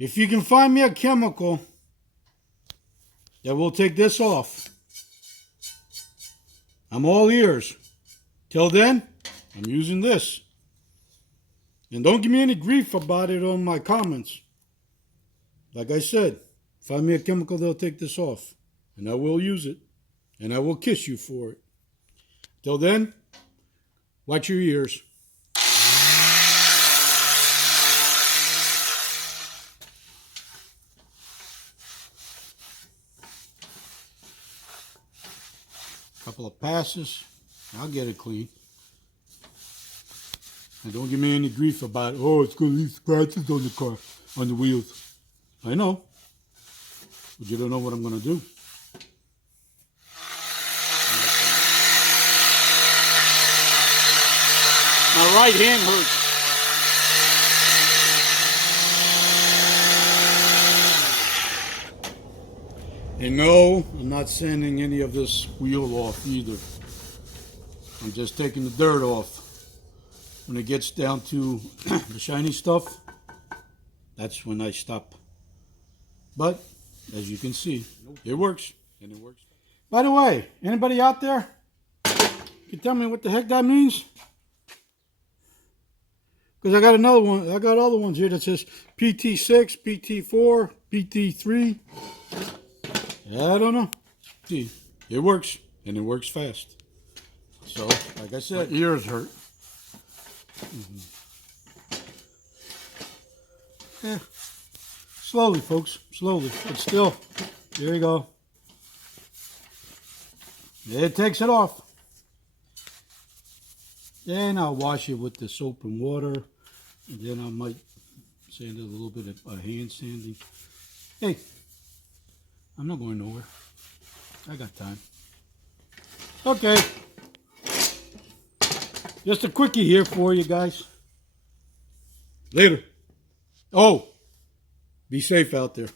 if you can find me a chemical that will take this off, I'm all ears. Till then, I'm using this. And don't give me any grief about it on my comments. Like I said, find me a chemical that'll take this off. And I will use it. And I will kiss you for it. Till then, watch your ears. Couple of passes, I'll get it clean. And don't give me any grief about, oh, it's going to leave scratches on the car, on the wheels. I know, but you don't know what I'm going to do. My right hand hurts. And no, I'm not sanding any of this wheel off either. I'm just taking the dirt off. When it gets down to the shiny stuff, that's when I stop. But, as you can see, it works. And it works. By the way, anybody out there can tell me what the heck that means? Because I got another one. I got other ones here that says PT6, PT4, PT3. I don't know. See, it works, and it works fast. So, like I said, my ears hurt. Yeah, slowly, folks, slowly, but still, there you go. It takes it off. Then I'll wash it with the soap and water, and then I might sand it a little bit of hand sanding. Hey, I'm not going nowhere. I got time. Okay. Just a quickie here for you guys. Later. Oh, be safe out there.